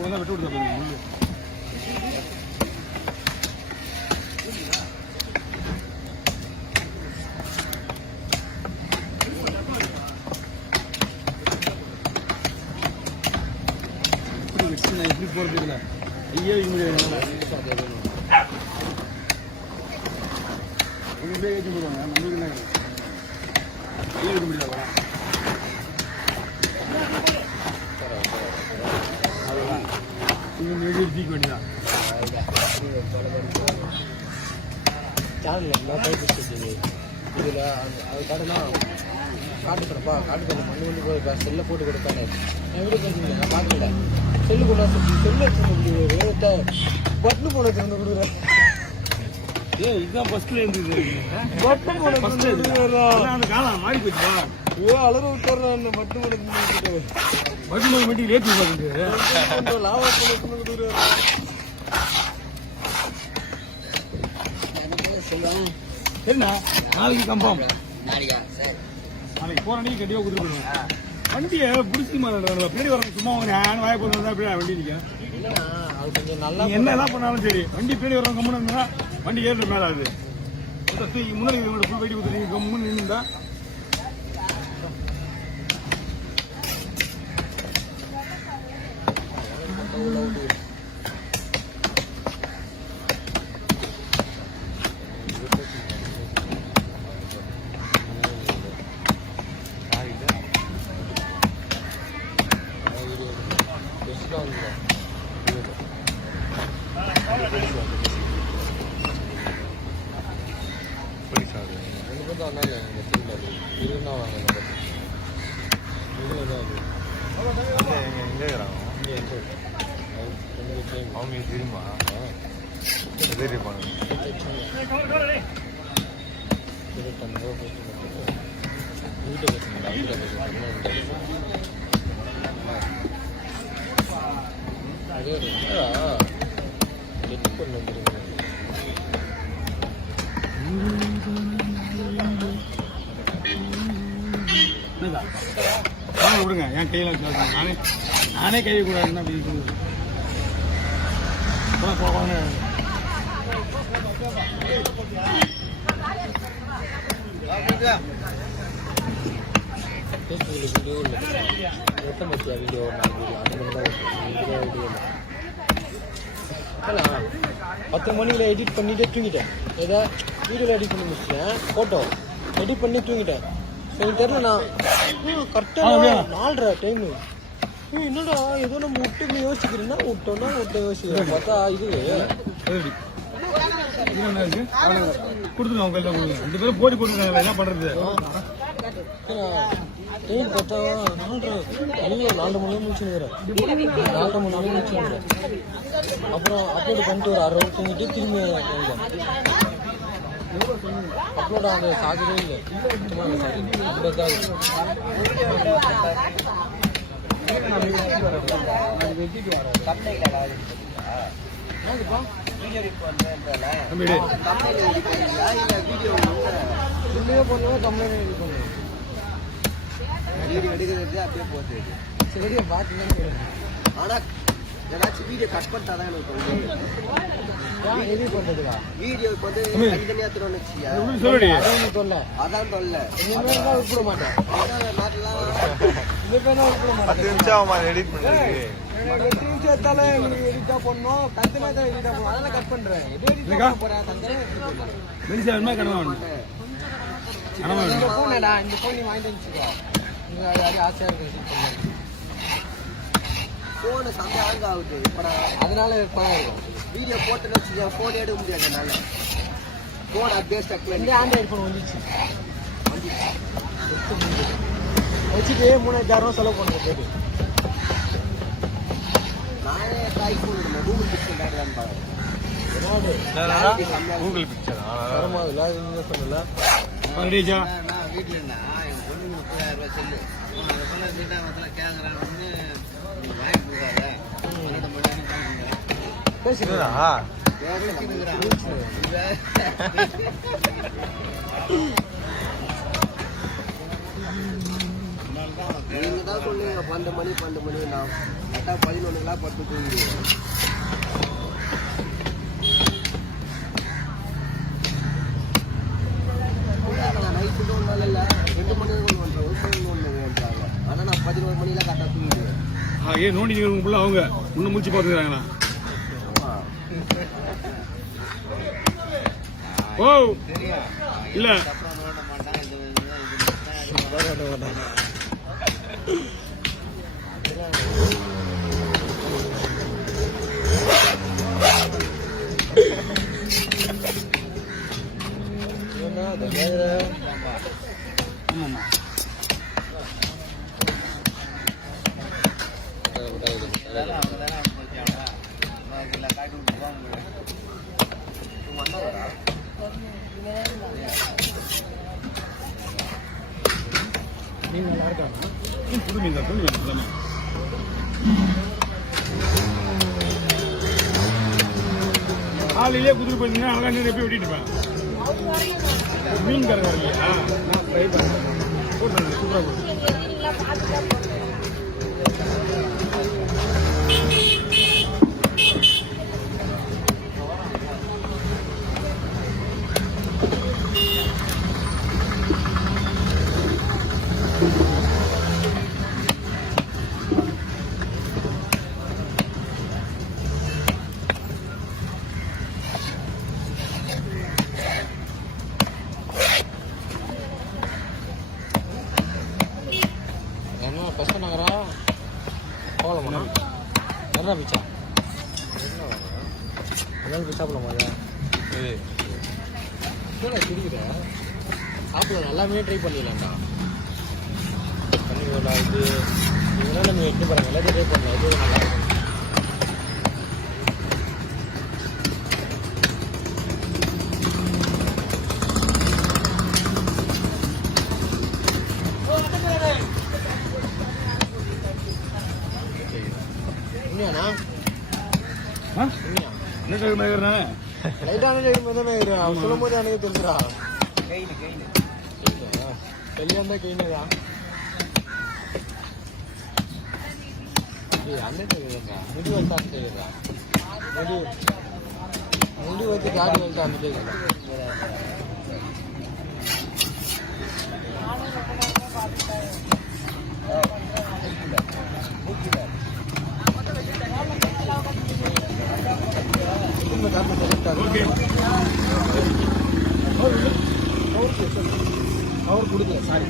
ஒழுங்கா விட்டு விடுதா முள்ளு. எப்படி போறது இல்லை ஐயோ இங்கே ஏற்றி போடுவாங்க நம்மளுக்கு என்ன எடுக்க முடியாது. அதுதான் இவங்க எழுதி தீக்க வேண்டியதான். சேனல் என்ன கைப்பிடிச்சிருக்கீங்க இதில் அது காட்டுனா காட்டுக்கிறப்பா காட்டுக்கிற மண்ணு கொண்டு போய் செல்லை போட்டு கொடுத்தானே நான் வீடு பேசுறேன் நான் பார்க்கல செல்லு கொண்டா சொல்லி செல்லு வச்சு பட்னு போன திறந்து கொடுக்குறேன். இதுதான் ஃபர்ஸ்ட்ல இருந்தது. பட்னு போன அந்த காலம் மாறி போச்சுப்பா. அளவு விட்டுறேன் பட்டு போன பட்டு மட்டும் ஏற்றி பார்த்துட்டு லாபம் போன கொடுக்குறேன். சரிண்ணா நாளைக்கு கன்ஃபார்ம். நாளைக்கு போற நீ கண்டிப்பா கொடுத்துட்டு போடுவேன். வண்டியை பிடிச்சி மாதிரி பேர் வரணும் சும்மா நான் வாய போதும் தான் வண்டி நிற்கும். என்னதான் பண்ணாலும் சரி வண்டி பேடி வரணும் கம்முன்னு இருந்தா வண்டி ஏறிட்டு மேல ஆகுது. முன்னாடி ஃபுல் வெடி கொடுத்து நீங்க கம்முன்னு நின்றுந்தா அவங்க தெரியுமா விடுங்க என் கையில நானே கை கூடாதுன்னா வீடியோ இல்லை வீடியோ அந்த 10 மணியில் எடிட் பண்ணிட்டு தூங்கிட்டேன். ஏதோ வீடியோவில் எடிட் பண்ணி முடிச்சிட்டேன், ஃபோட்டோ எடிட் பண்ணி தூங்கிட்டேன். எனக்கு தெரியல நான் கரெக்டாக 4:30 டைமு. என்னடா ஏதோ நம்ம விட்டு யோசிக்கிறேன்னா விட்டோம்னா யோசிக்கிறேன் பார்த்தா இது கொடுத்துருங்க அவங்க கையில் கொடுங்க. 2 பேரும் போட்டி போட்டுருக்காங்க என்ன பண்றது. டைம் பார்த்தா 4:30 மணி முடிச்சுக்கிறேன். 4:30 மணி முடிச்சுக்கிறேன். அப்புறம் அப்லோடு பண்ணிட்டு ஒரு 1/2 hour தூங்கிட்டு திரும்பி அப்லோட் ஆக சாகவே இல்லை. வீடியோ பார்த்து ஆனா ஏதாச்சும் வீடியோ கட் பண்ணிட்டாதான் எனக்கு எடிட் பண்றதுக்கா வீடியோ வந்து தனித்தனியா தொல்ல அதான் தொல்ல இனிமேல் தான் விட மாட்டேன். இனிமேல் தான் விட மாட்டேன். 10 நிமிஷம் எடிட் பண்றது 10 நிமிஷம் எடுத்தாலே எடிட்டா பண்ணணும். தனித்தனியா தான் எடிட்டா பண்ணணும். அதெல்லாம் கட் பண்றேன். எடிட் போறேன் தனித்தனியா இந்த போனடா இந்த போன் நீ வாங்கிட்டு வந்துச்சுக்கோ. நீங்க ஆசையா இருக்கு போன் சண்டை ஹேங் ஆகுது. இப்போ அதனால வீடியோ போட்டு வச்சு ஃபோன் எடுக்க முடியாது. என்னால் ஃபோன் அப்படியே ஸ்டக் பண்ணி ஆண்ட்ராய்டு ஃபோன் வந்துச்சு வச்சுட்டு 3000 செலவு பண்ணுறது. நானே ட்ரை பண்ணுறேன் கூகுள் பிக்சர் கேட்கலான்னு பாருங்க. கூகுள் பிக்சர் வரமாதில்ல நீங்கள் சொல்லல. நான் வீட்டில் இருந்தா என் பொண்ணு 30,000 ரூபாய் செல்லு அதை போல இருந்துட்டு கேட்குறான்னு வாங்கி கொடுக்காத 12 மணி பேசிக்கிறா நீங்க தான் சொல்லுங்க 12 மணி நான் கரெக்டாக 11 பத்து தூங்கிடுவோம். நைட்டு ஒன்றால் இல்லை 2 மணிக்கு ஒன்றாங்க. ஆனால் நான் 11 மணிக்கெலாம் கரெக்டாக தூங்கிடுவேன். ஏன் நோண்டி உள்ள அவங்க இன்னும் முடிச்சு பார்த்துக்கிறாங்களா? ஓ இல்ல அப்புறம் நோண்ட மாட்டான். ஆமாம்மா மீன் நல்லா இருக்காங்க. புது மீன் தான், புது மீன் எல்லாமே. காலையிலே குதிரை போயிருந்தீங்கன்னா அழகா நீர் எப்படி வெட்டிட்டு இருப்பேன். மீன் கறக்காரு இல்லையா? ட்ரை பண்ணுறேன். போட்டுறேன், சூப்பராக போட்டு. என்ன பெஸ்ட் நகரா போகலாமா? என்ன பிச்சா என்ன பிச்சா போகலாமா? தெரியுற சாப்பிடலாம், எல்லாமே ட்ரை பண்ணிடலாம்டா. பண்ணிக்கலாம். இது இதெல்லாம் நம்ம எடுத்து போகிறாங்க, எல்லாத்தையும் ட்ரை பண்ணலாம். இது நல்லா இருக்கும். உண்மையாண்ணா? ஆ? உண்மையா? என்ன டைம் ஆகிறேன்? லைட்டான டைம் தானே அவன் சொல்லும் போது எனக்கு தெரிஞ்சுடா. கல்யாணம் தான் கைனதா அந்த டைம்டா முடி வச்சா செய்யறா. முடி வச்சு தாடி வச்சா அந்த டைம். ஓகே. அவர் கொடுக்கல, சாரி.